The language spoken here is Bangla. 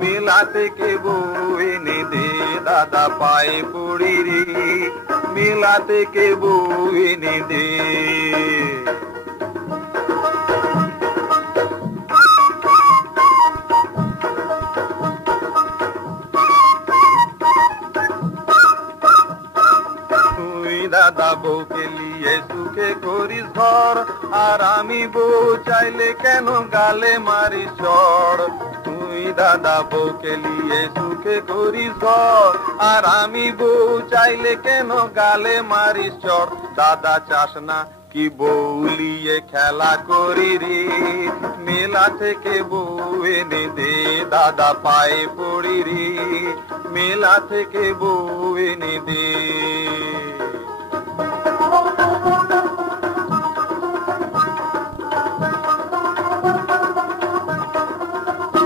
মেলা থেকে বউ এনে দে দাদা পায়ে পড়ি রে, মেলা থেকে বউ এনে দে। দাদা বউকে নিয়ে সুখে করিস ঘর, আর আমি বউ চাইলে কেন গালে মারিস চড়। তুই দাদা বউকে নিয়ে সুখে করিস ঘর, আর আমি বউ চাইলে কেন গালে মারিস চড়। দাদা চাস না কি বউ লিয়ে খেলা করি রে, মেলা থেকে বউ এনে দে দাদা পায়ে পড়ি রে, মেলা থেকে বউ এনে দে।